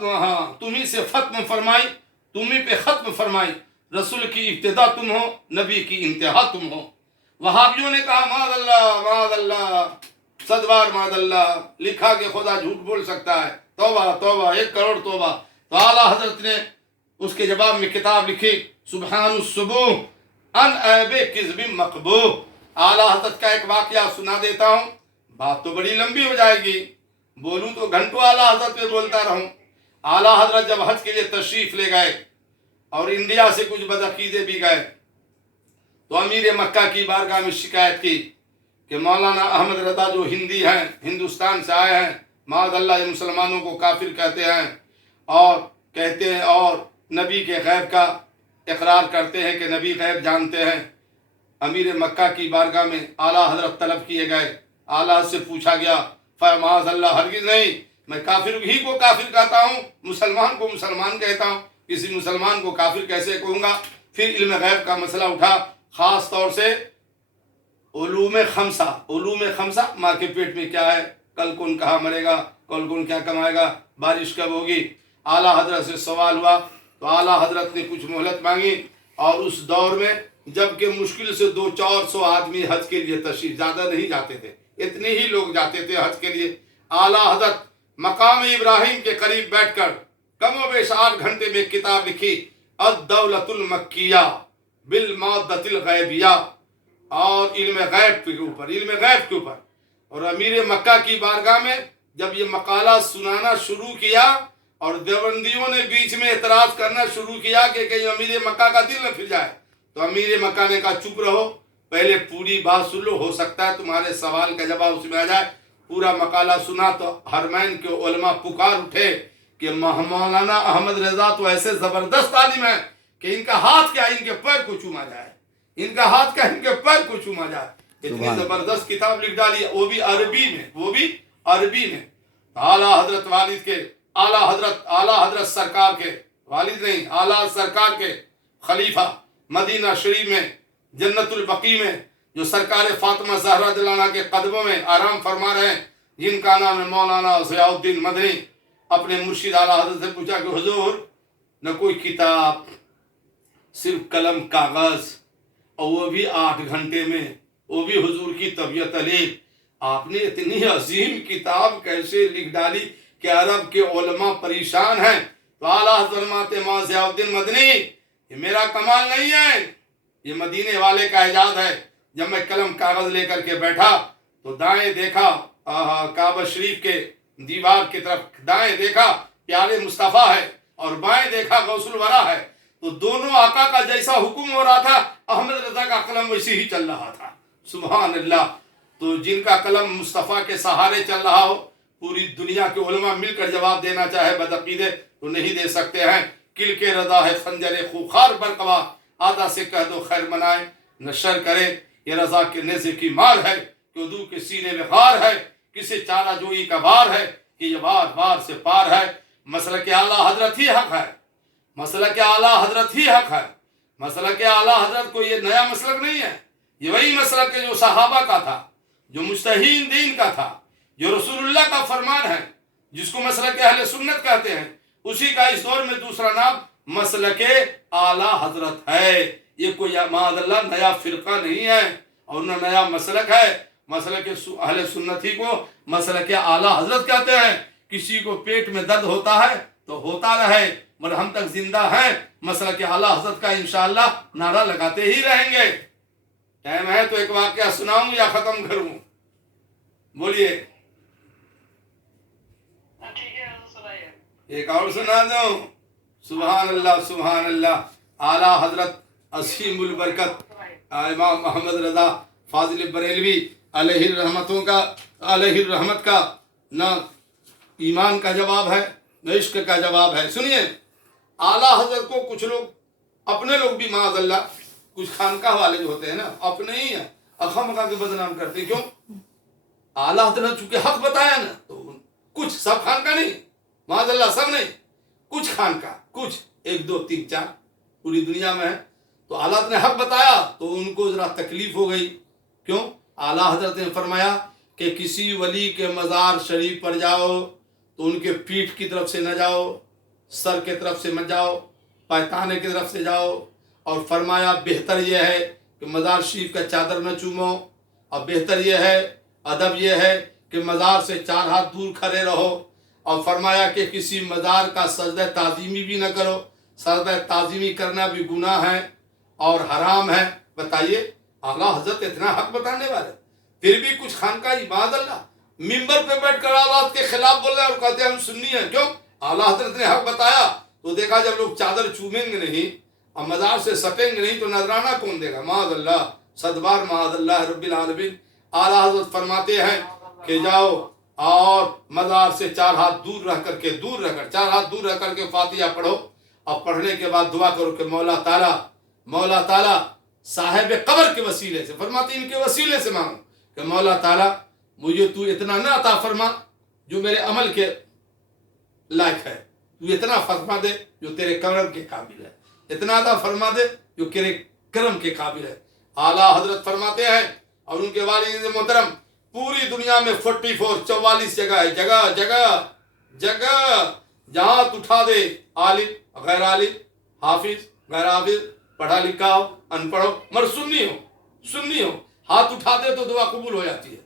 ختم ہاں تمہیں سے ختم فرمائی، تمہیں پہ ختم فرمائی، رسول کی ابتدا تم ہو، نبی کی انتہا تم ہو۔ وہابیوں نے کہا معاذ اللہ معاذ اللہ، صد بار معاذ اللہ، لکھا کہ خدا جھوٹ بول سکتا ہے، توبہ توبہ 1 کروڑ توبہ۔ تو اعلیٰ حضرت نے اس کے جواب میں کتاب لکھی سبحان الصبوح ان عیب کذب مقبوح۔ اعلیٰ حضرت کا ایک واقعہ سنا دیتا ہوں، بات تو بڑی لمبی ہو جائے گی، بولوں تو گھنٹوں اعلیٰ حضرت پہ بولتا رہوں۔ اعلیٰ حضرت جب حج کے لیے تشریف لے گئے اور انڈیا سے کچھ بدعقیدے بھی گئے تو امیر مکہ کی بارگاہ میں شکایت کی کہ مولانا احمد رضا جو ہندی ہیں، ہندوستان سے آئے ہیں، معاذ اللہ یہ مسلمانوں کو کافر کہتے ہیں اور نبی کے غیب کا اقرار کرتے ہیں کہ نبی غیب جانتے ہیں۔ امیر مکہ کی بارگاہ میں اعلیٰ حضرت طلب کیے گئے، اعلیٰ سے پوچھا گیا، معاذ اللہ ہرگز نہیں، میں کافر ہی کو کافر کہتا ہوں، مسلمان کو مسلمان کہتا ہوں، کسی مسلمان کو کافر کیسے کہوں گا؟ پھر علم غیب کا مسئلہ اٹھا، خاص طور سے علوم خمسہ، ماں کے پیٹ میں کیا ہے، کل کون کہاں مرے گا، کل کون کیا کمائے گا، بارش کب ہوگی۔ اعلیٰ حضرت سے سوال ہوا تو اعلیٰ حضرت نے کچھ مہلت مانگی، اور اس دور میں جبکہ مشکل سے 200-400 آدمی حج کے لیے تشریف، زیادہ نہیں جاتے تھے، اتنے ہی لوگ جاتے تھے حج کے لیے۔ اعلیٰ حضرت مقام ابراہیم کے قریب بیٹھ کر کم و بیش 8 گھنٹے میں ایک کتاب لکھی الدولۃ المکیہ بالمادۃ الغیبیہ، اور علم غیب کے اوپر۔ اور امیر مکہ کی بارگاہ میں جب یہ مقالہ سنانا شروع کیا اور دیوبندیوں نے بیچ میں اعتراض کرنا شروع کیا کہ کہیں امیر مکہ کا دل نہ پھر جائے، تو امیر مکہ نے کہا چپ رہو، پہلے پوری بات سن لو، ہو سکتا ہے تمہارے سوال کا جواب اس میں آ جائے۔ پورا مقالہ سنا تو حرمین کے علماء پکار اٹھے کہ مولانا احمد رضا تو ایسے زبردست عالم ہیں کہ ان کا ہاتھ کیا ان کے پیر کو چوما جائے، ان کا ہاتھ کیا ان کے پیر کو چوما جائے۔ اتنی زبردست کتاب لکھ ڈالی، وہ بھی عربی میں۔ اعلیٰ حضرت والد کے اعلیٰ حضرت سرکار کے والد نہیں، اعلیٰ سرکار کے خلیفہ مدینہ شریف میں جنت البقیع میں جو سرکار فاطمہ زہرا رضی اللہ عنہا کے قدموں میں آرام فرما رہے ہیں، جن کا نام ہے مولانا ضیاء الدین مدنی، اپنے مرشد اعلیٰ حضرت سے پوچھا کہ حضور نہ کوئی کتاب، صرف قلم کاغذ، اور وہ بھی 8 گھنٹے میں، وہ بھی حضور کی طبیعت علی، آپ نے اتنی عظیم کتاب کیسے لکھ ڈالی کہ عرب کے علماء پریشان ہیں؟ تو اعلیٰ حضرت فرماتے ہیں ضیاء الدین مدنی یہ میرا کمال نہیں ہے، یہ مدینے والے کا اعجاز ہے۔ جب میں قلم کاغذ لے کر کے بیٹھا تو دائیں دیکھا کعبہ شریف کے دیوار کی طرف، دائیں دیکھا پیارے مصطفیٰ ہے اور بائیں دیکھا غوث الورا ہے، تو دونوں آقا کا جیسا حکم ہو رہا تھا احمد رضا کا قلم ویسے ہی چل رہا تھا۔ سبحان اللہ۔ تو جن کا قلم مصطفیٰ کے سہارے چل رہا ہو، پوری دنیا کے علماء مل کر جواب دینا چاہے بدعقیدے تو نہیں دے سکتے ہیں۔ کل کے رضا ہے خنجر خوخار برقوا، آدھا سے کہہ دو خیر منائے نشر کرے، یہ رضا کے نیزے کی مار ہے کہ عدو کے سینے میں غار ہے، کسی چارہ جوئی کا بار ہے کہ یہ بار سے پار ہے۔ مسلک اعلیٰ حضرت ہی حق ہے، مسلک اعلیٰ حضرت ہی حق ہے، مسلک اعلیٰ حضرت کو یہ نیا مسلک نہیں ہے، یہ وہی مسلک ہے جو صحابہ کا تھا، جو مجتہدین دین کا تھا، جو رسول اللہ کا فرمان ہے، جس کو مسلک اہل سنت کہتے ہیں، اسی کا اس دور میں دوسرا نام مسلک اعلیٰ حضرت ہے۔ یہ کوئی معاذ اللہ نیا فرقہ نہیں ہے اور نہ نیا مسلک ہے۔ مسلک اہل سنت ہی کو مسلک اعلیٰ حضرت کہتے ہیں۔ کسی کو پیٹ میں درد ہوتا ہے تو ہوتا رہے، مگر ہم تک زندہ ہیں، مسلک اعلیٰ حضرت کا انشاءاللہ نعرہ لگاتے ہی رہیں گے۔ ٹائم ہے تو ایک واقعہ سناؤں یا ختم کروں؟ بولیے، ایک اور سنا دوں؟ سبحان اللہ سبحان اللہ۔ اعلیٰ حضرت عظیم البرکت امام محمد رضا فاضل بریلوی علیہ الرحمت کا نہ ایمان کا جواب ہے نہ عشق کا جواب ہے۔ سنیے، اعلیٰ حضرت کو کچھ لوگ، اپنے لوگ بھی معاذ اللہ، کچھ خانقاہ والے جو ہوتے ہیں نا، اپنے ہی ہیں، اخم کا کے بدنام کرتے ہیں۔ کیوں؟ اعلیٰ حضرت چونکہ حق بتایا نا، تو کچھ، سب خانقاہ نہیں، معاذ اللہ سب نہیں، کچھ خانقاہ، کچھ 1 2 3 4 پوری دنیا میں ہے، تو اعلیٰ حضرت نے حق بتایا تو ان کو ذرا تکلیف ہو گئی۔ کیوں؟ اعلیٰ حضرت نے فرمایا کہ کسی ولی کے مزار شریف پر جاؤ تو ان کے پیٹھ کی طرف سے نہ جاؤ، सर की तरफ से मत जाओ, पैताने की तरफ से जाओ। और फरमाया बेहतर यह है कि मज़ार शरीफ का चादर न चूमो, और बेहतर यह है, अदब यह है कि मज़ार से 4 हाथ दूर खड़े रहो। और फरमाया कि किसी मज़ार का सजदा ताज़ीमी भी न करो, सजदा ताज़ीमी करना भी गुनाह है और हराम है। बताइए, आला हजरत इतना हक बताने वाले, फिर भी कुछ खानका इबाद अल्लाह मिंबर पे बैठ कर आला के खिलाफ बोल रहे हैं और कहते हैं हम सुन्नी हैं। क्यों? आला हजरत ने हक बताया तो देखा जब लोग चादर चूमेंगे नहीं और मज़ार से सटेंगे नहीं तो नजराना कौन देगा? माअल्लाह, सदबार माअल्लाह रब्बिल आलमीन। आला हजरत फरमाते हैं कि जाओ और मज़ार से 4 हाथ दूर रह करके 4 हाथ दूर रह करके फातिहा पढ़ो, और पढ़ने के बाद दुआ करो कि मौला ताला साहिब कब्र के वसीले से, फरमाते इनके वसीले से मांगो कि मौला ताला मुझे तू इतना ना अता फरमा जो मेरे अमल के लायक है, तू इतना फरमा दे जो तेरे करम के काबिल है, इतना अता फरमा दे जो तेरे करम के काबिल है। आला हजरत फरमाते हैं और उनके वालिद मोहतरम पूरी दुनिया में 44 जगह है, जगह जहां उठा दे, आलिम गैर आलिम, हाफिज गैर हाफिज, पढ़ा लिखा हो अनपढ़ हो मगर सुन्नी हो, हाथ उठा दे तो दुआ कबूल हो जाती है।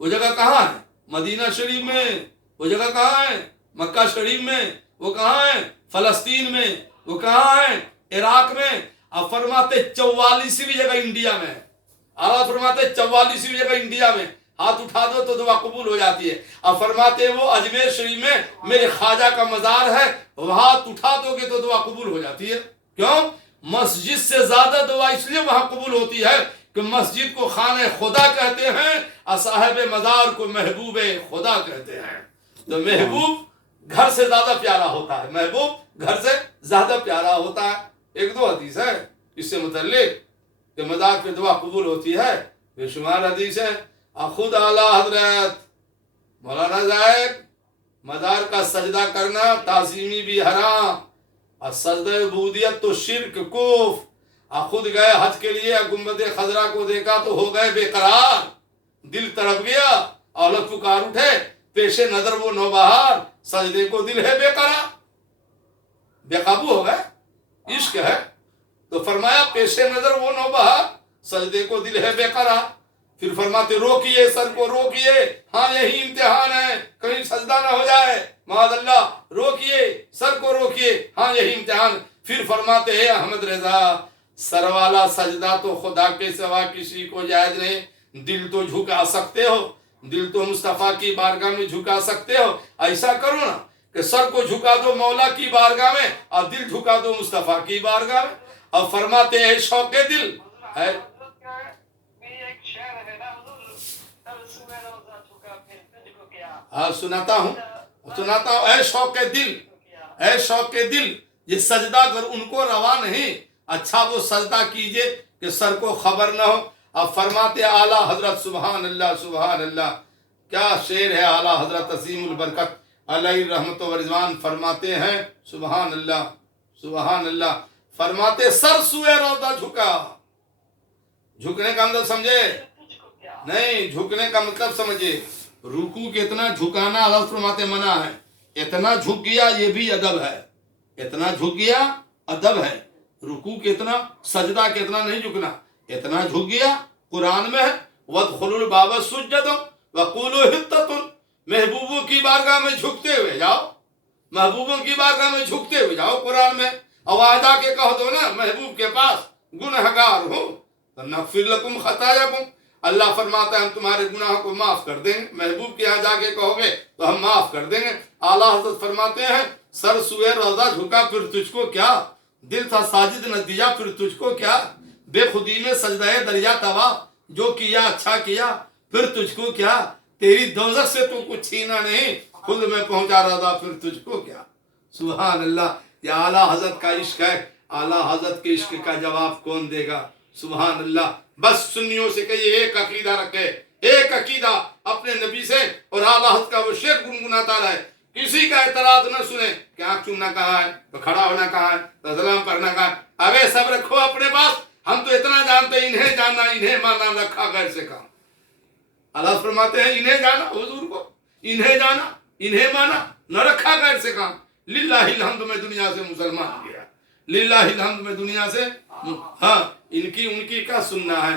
वो जगह कहाँ है? मदीना शरीफ में। वो जगह कहाँ है? मक्का शरीफ में। वो कहाँ है? फलस्तीन में। वो कहाँ है? इराक में। अब फरमाते 44वीं जगह इंडिया में है। आला फरमाते 44वीं जगह इंडिया में, हाथ उठा दो तो दुआ कबूल हो जाती है। अब फरमाते वो अजमेर शरीफ में मेरे ख्वाजा का मजार है, वहां उठा दोगे तो दुआ कबूल हो जाती है। क्यों? मस्जिद से ज्यादा दुआ इसलिए वहां कबूल होती है कि मस्जिद को खाने खुदा कहते हैं और साहिब मजार को महबूब खुदा कहते हैं। तो महबूब घर से ज्यादा प्यारा होता है, महबूब घर से ज्यादा प्यारा होता है। 1-2 हदीस है इससे मुतल्लिक कि मजार पे दुआ कबूल होती है, बेशुमार हदीस है। खुद आला हजरत मौलाना जायद मजार का सजदा करना ताज़ीमी भी हराम और सजदा उबूदियत तो शिर्क कुफ्र। खुद गए हज के लिए, गुंबद खजरा को देखा तो हो गए बेकरार, दिल तड़प गया, औलत पुकार उठे, पेशे नजर वो नौबहार, सजदे को दिल है बेकरार, बेकाबू हो गए, इश्क है। तो फरमाया पेशे नजर वो नौबहार, सजदे को दिल है बेकरार। फिर फरमाते रोकिए, सर को रोकिए, हाँ यही इम्तिहान है, कहीं सजदा ना हो जाए, माअल्लाह रोकिए, सर को रोकिए, हाँ यही इम्तिहान। फिर फरमाते हैं अहमद रजा सर वाला सजदा तो खुदा के सिवा किसी को जायज नहीं, दिल तो झुका सकते हो, दिल तो मुस्तफा की बारगाह में झुका सकते हो। ऐसा करो ना कि सर को झुका दो मौला की बारगाह में और दिल झुका दो मुस्तफा की बारगाह में। अब फरमाते हैं शौके दिल है, हाँ सुनाता हूँ ऐ शौके दिल, ऐ शौके दिल, ये सजदा कर उनको रवा नहीं, अच्छा वो सजदा कीजिए कि सर को खबर न हो। अब फरमाते आला हजरत सुभान अल्लाह, क्या शेर है आला हजरत अजीमुल बरकत अलैहि रहमत व रिजवान। फरमाते हैं सुभान अल्लाह, फरमाते सर सुए रौदा झुका, झुकने का मतलब समझे नहीं, झुकने का मतलब समझे, रुकू कितना झुकाना अल्लाह फरमाते मना है, इतना झुक गया ये भी अदब है, इतना झुक गया अदब है। रुकू कितना, सजदा कितना नहीं झुकना, इतना झुक गया। कुरान में है वदखुलुल बाब सुज्जदुन वक़ूलू हित्ततुन, महबूबों की बारगाह में झुकते हुए जाओ, महबूबों की बारगाह में झुकते हुए जाओ कुरान में। आवाज आके कह दो ना महबूब के पास गुनहगार हूँ तो नग़फ़िर लकुम खतायाकुम, अल्लाह फरमाता है हम तुम्हारे गुनाह को माफ कर देंगे। महबूब के यहाँ जाके कहोगे तो हम माफ कर देंगे। आला हज़रत फरमाते हैं सर सुए रोजा झुका फिर तुझको क्या, दिल था साजिद न दिया फिर तुझको क्या, बेखुदी में सजदाए दरिया तवा, जो किया अच्छा किया फिर तुझको क्या, तेरी दोज़ख से तू कुछ छीना नहीं, खुद में पहुंचा रहा फिर तुझको क्या। सुभान अल्लाह, ये आला हज़रत का इश्क है, आला हज़रत के इश्क का जवाब कौन देगा। सुभान अल्लाह। बस सुन्नियों से कहिए एक अकीदा रखे, एक अकीदा अपने नबी से, और आला हज़रत का वो शेर गुनगुनाता रहे, किसी का एतराज न सुने कि आँख चूमना कहाँ है, तो खड़ा होना कहाँ है, तो सलाम पढ़ना कहाँ है। अबे सब रखो अपने पास, हम तो इतना जानते इन्हें जाना इन्हें माना, रखा गैर से काम। अल्लाह फरमाते हैं इन्हें जाना, हुजूर को इन्हें जाना इन्हें माना, न रखा गैर से काम। लिल्लाहिल हम्द में दुनिया से मुसलमान गया, लिल्लाहिल हम्द में दुनिया से। हाँ, इनकी उनकी क्या सुनना है,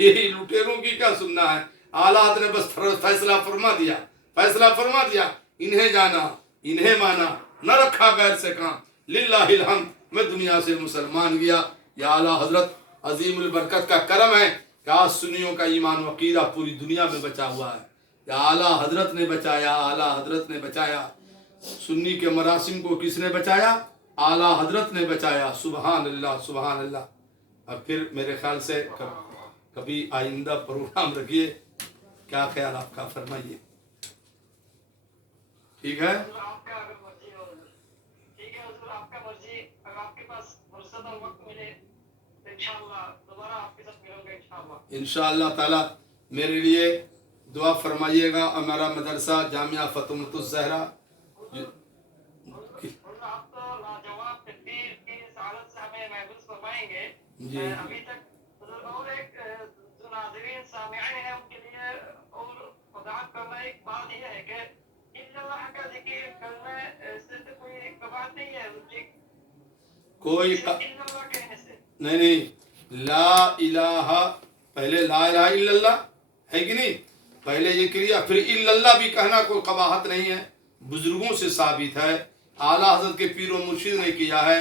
यही लुटेरों की क्या सुनना है। आलात ने बस फैसला फरमा दिया, फैसला फरमा दिया, इन्हें जाना इन्हें माना, न रखा गैर से काम। लिल्लाहिल हम्द में दुनिया से मुसलमान गया। या आला हजरत अजीमुल बरकत का करम है कि आज सुन्नियों का ईमान व अकीदा पूरी दुनिया में बचा हुआ है। या आला हजरत ने बचाया, आला हजरत ने बचाया। सुन्नी के मरासिम को किसने बचाया? आला हजरत ने बचाया। सुबहान अल्लाह, सुबहान अल्लाह। अब फिर मेरे ख्याल से कभी आइंदा प्रोग्राम रखिए, क्या ख्याल आपका, फरमाइए। ठीक है, इंशाअल्लाह ताला मेरे लिए दुआ फरमाइएगा। हमारा मदरसा जामिया फतुमतुज ज़हरा जी, अभी तक और एक जो नाज़रीन सामिईन हैं उनके लिए और वज़ाहत करना एक बात यह है कि इल्लल्लाह का ज़िक्र करने से तो कोई कबात नहीं है, कोई इल्लल्लाह कहने से नहीं, ला इलाहा, पहले ला इलाहा इल्लल्लाह है कि नहीं, पहले ये क्रिया, फिर इल्लल्लाह भी कहना कोई कबाहत नहीं है, बुजुर्गों से साबित है। आला हज़रत के पीर व मुर्शिद ने किया है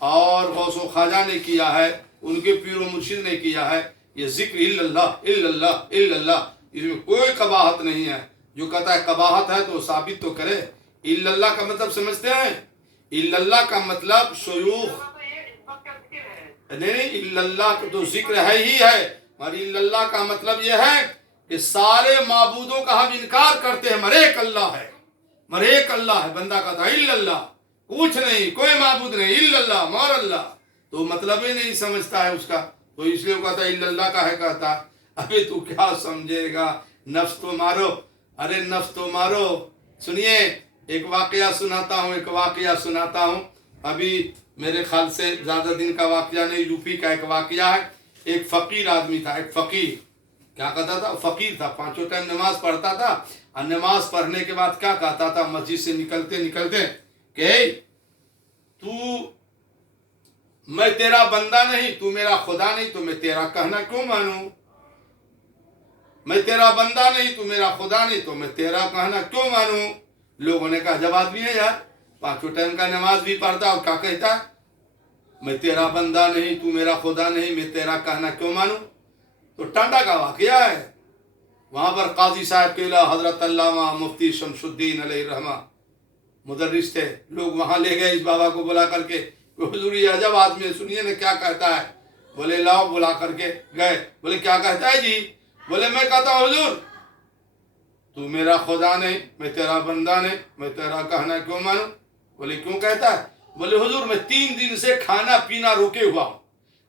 और गौसो ख्वाजा ने किया है, उनके पीर व मुर्शिद ने किया है। ये जिक्र इल्लल्लाह इल्लल्लाह इल्लल्लाह, इसमें कोई कबाहत नहीं है। जो कहता है कबाहत है तो साबित तो करे। इल्लल्लाह का मतलब समझते हैं? इल्लल्लाह का मतलब शयूख नहीं, इल्लल्लाह का तो जिक्र है ही है, मगर इल्लल्लाह का मतलब यह है कि सारे माबूदों का हम इनकार करते हैं, मगर एक अल्लाह है, मगर एक अल्लाह है। बंदा कहता है इल्लल्लाह, कुछ नहीं, कोई माबूद नहीं, इल्लल्लाह मौर अल्लाह, तो मतलब ही नहीं समझता है उसका, तो इसलिए वो कहता है इल्लल्लाह का है। कहता अबे तू क्या समझेगा, नफ्स तो मारो, अरे नफ्स तो मारो। सुनिए, एक वाकया सुनाता हूँ, एक वाकया सुनाता हूँ। अभी मेरे ख्याल से ज्यादा दिन का वाकया नहीं, यूपी का एक वाकया है। एक फकीर आदमी था, एक फकीर क्या कहता था, फकीर था, 5 टाइम नमाज पढ़ता था, और नमाज पढ़ने के बाद क्या कहता था, मस्जिद से निकलते निकलते कि तू, मैं तेरा बंदा नहीं, तू मेरा खुदा नहीं, तो मैं तेरा कहना क्यों मानूं? मैं तेरा बंदा नहीं, तू मेरा खुदा नहीं, तो मैं तेरा कहना क्यों मानूं? लोगों ने कहा जब आदमी है यार, 5 टाइम का नमाज भी पढ़ता और क्या कहता, मैं तेरा बंदा नहीं, तू मेरा खुदा नहीं, मैं तेरा कहना क्यों मानूं? तो टांडा का वाकया है। वहां पर काजी साहब के हजरत अल्लामा मुफ्ती शमसुद्दीन अलैहि रहमा मुदर्रिस थे, लोग वहां ले गए इस बाबा को बुला करके, हुजूर ये अजब आदमी है, सुनिए ना क्या कहता है। बोले लाओ, बुला करके गए, बोले क्या कहता है जी? बोले मैं कहता हूँ हुजूर तू मेरा खुदा नहीं, मैं तेरा बंदा नहीं, मैं तेरा कहना क्यों मानूं? बोले क्यों कहता है? बोले हुजूर मैं 3 दिन से खाना पीना रोके हुआ हूँ,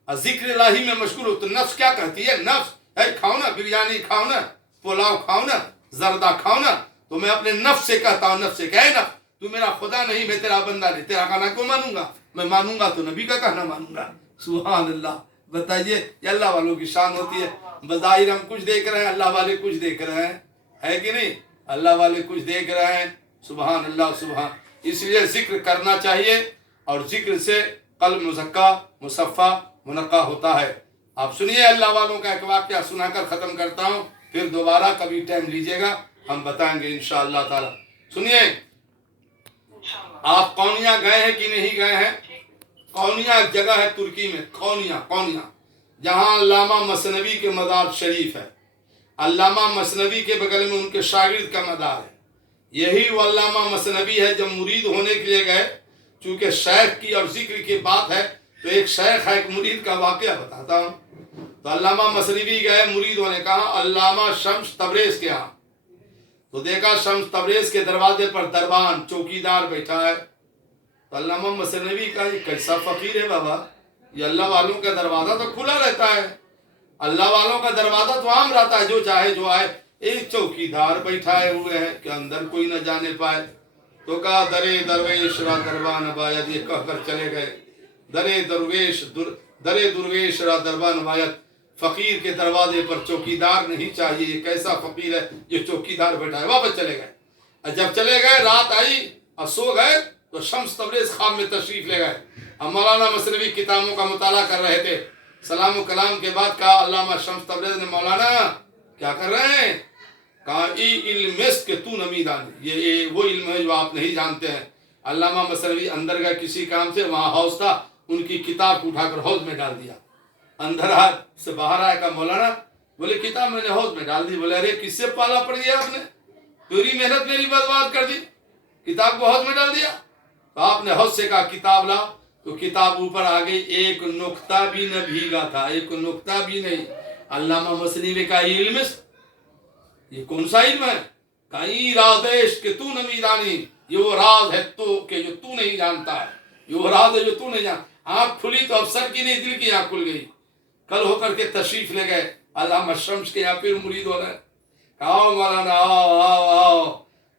जिक्र इलाही में मशगूल हूँ। तो नफ्स क्या कहती है? नफ्स है खाओ ना, बिरयानी खाओ ना, पुलाव खाओ ना, जर्दा खाओ ना। तो मैं अपने नफ्स से कहता हूँ, नफ्स से कहे ना तू मेरा खुदा नहीं, मैं तेरा बंदा नहीं, तेरा कहना क्यों मानूंगा? मैं मानूंगा तो नबी का कहना मानूंगा। सुभान अल्लाह। बताइए, ये अल्लाह वालों की शान होती है। बज़ाहिर हम कुछ देख रहे हैं, अल्लाह वाले कुछ देख रहे हैं, है कि नहीं? अल्लाह वाले कुछ देख रहे हैं। सुभान अल्लाह, सुभान। इसलिए जिक्र करना चाहिए, और जिक्र से कल्ब मुज़क्का मुसफ़ा मुनक्का होता है। आप सुनिए, अल्लाह वालों का एक वाक़या सुनाकर ख़त्म करता हूँ, फिर दोबारा कभी टाइम लीजिएगा, हम बताएंगे इंशाअल्लाह ताला। सुनिए, आप कौनिया गए हैं कि नहीं गए हैं? कौनिया एक जगह है तुर्की में, कौनिया, कौनिया, जहाँ अल्लामा मसनवी के मज़ार शरीफ है। अल्लामा मसनवी के बगल में उनके शागिर्द का मज़ार है। यही वो अल्लामा मसनवी है, जब मुरीद होने के लिए गए, चूँकि शेख की और जिक्र की बात है, तो एक शेख है, एक मुरीद का वाक़या बताता हूँ। तो अल्लामा मसनवी गए मुरीद होने, कहा अल्लामा शम्स तबरेज़ के यहाँ। तो देखा शम्स तबरेज़ के दरवाजे पर दरबान चौकीदार बैठा है। तो अल्लामा मसनवी का ये कैसा फ़कीर है बाबा, ये अल्लाह वालों का दरवाज़ा तो खुला रहता है, अल्लाह वालों का दरवाज़ा तो आम रहता है, जो चाहे जो आए। एक चौकीदार बैठाए हुए हैं कि अंदर कोई न जाने पाए। तो कहा दरे दरवेश रा दरबान बायत, ये कहकर चले गए। दरे दुर्वेश रा दरबान बायत, फकीर के दरवाजे पर चौकीदार नहीं चाहिए, ये कैसा फकीर है ये चौकीदार बैठा है। वापस चले गए, और जब चले गए रात आई और सो गए, تو شمس تبریز خواب میں تشریف لے گئے. اب مولانا مثنوی کتابوں کا مطالعہ کر رہے تھے. سلام و کلام کے بعد کہا علامہ شمس تبریز نے مولانا کیا کر رہے ہیں؟ کہا ای علم است کہ تو نمی دانی، یہ وہ علم ہے جو آپ نہیں جانتے ہیں. علامہ مثنوی اندر گئے کسی کام سے، وہاں حوض تھا، ان کی کتاب کو اٹھا کر حوض میں ڈال دیا. اندر سے باہر آیا، کہا مولانا، بولے کتاب میں نے حوض میں ڈال دی. بولے ارے کس سے پالا پڑ گیا آپ نے؟ پوری محنت میری برباد کر دی، کتاب کو حوض میں ڈال دیا. تو آپ نے حوض سے کہا کتاب لا، تو کتاب اوپر آ گئی، ایک نقطہ بھی نہ بھیگا تھا، ایک نقطہ بھی نہیں. علامہ مثنوی کا علم، یہ کون سا علم ہے؟ کہیں راز عشق کہ تو نمی دانی، یہ وہ راز ہے تو کہ جو تو نہیں جانتا ہے، یہ وہ راز ہے جو تو نہیں جانتا. آنکھ کھلی تو افسر کی نہیں، دل کی آنکھ کھل گئی. کل ہو کر کے تشریف لے گئے علامہ شمس کے یہاں، پھر مرید ہو رہے. آؤ مولانا آؤ آؤ آؤ.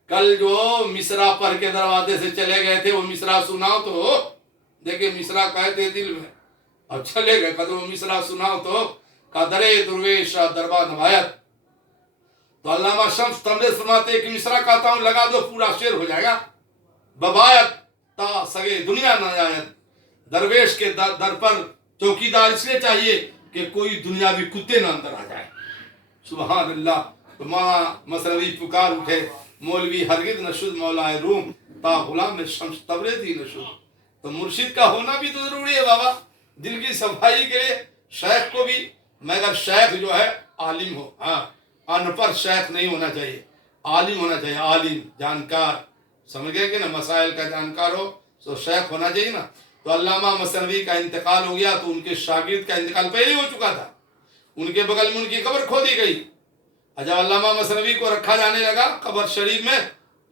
کل جو مصرع پڑھ کے دروازے سے چلے گئے تھے، وہ مصرع سناؤ تو دیکھیں مصرع کہتے دل میں. اب چلے گئے کہ وہ مصرع سناؤ تو درے درویش دربار نوایت. تو علامہ شمس تبریز فرماتے ہیں کہ مصرع کہتا ہوں لگا دو پورا شعر ہو جائے گا. ببایت تا سگے دنیا نہ آیت، درویش کے در پر چوکیدار اس لیے چاہیے کہ کوئی دنیاوی کتے نہ اندر آ جائے. سبحان اللہ. تو مولانا مثنوی پکار اٹھے، مولوی ہرگز نشد مولا روم تا غلام شمس تبریزی نشد. تو مرشد کا ہونا بھی تو ضروری ہے بابا، دل کی صفائی کے لیے. شیخ کو بھی، مگر شیخ جو ہے عالم ہو، ہاں ان پڑھ شیخ نہیں ہونا چاہیے، عالم ہونا چاہیے، عالم جانکار. سمجھ گئے کہ نا، مسائل کا جانکار ہو تو شیخ ہونا چاہیے نا. تو علامہ مثنوی کا انتقال ہو گیا، تو ان کے شاگرد کا انتقال پہلے ہو چکا تھا، ان کے بغل میں ان کی قبر کھودی گئی. جب علامہ مثنوی کو رکھا جانے لگا قبر شریف میں،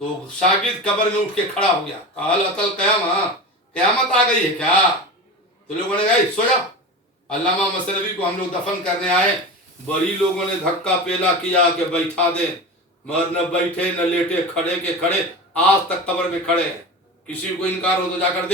تو شاگرد قبر میں اٹھ کے کھڑا ہو گیا، کہا لقل قیامت، قیامت آ گئی ہے کیا؟ تو لوگوں نے کہا سو جا. علامہ مثنوی کو ہم لوگ دفن کرنے آئے، بڑی لوگوں نے دھکا پیلا کیا کہ بیٹھا دے، مگر نہ بیٹھے نہ لیٹے، کھڑے کے کھڑے آج تک قبر میں کھڑے ہیں. کسی کو انکار ہو تو جا کر دیکھ.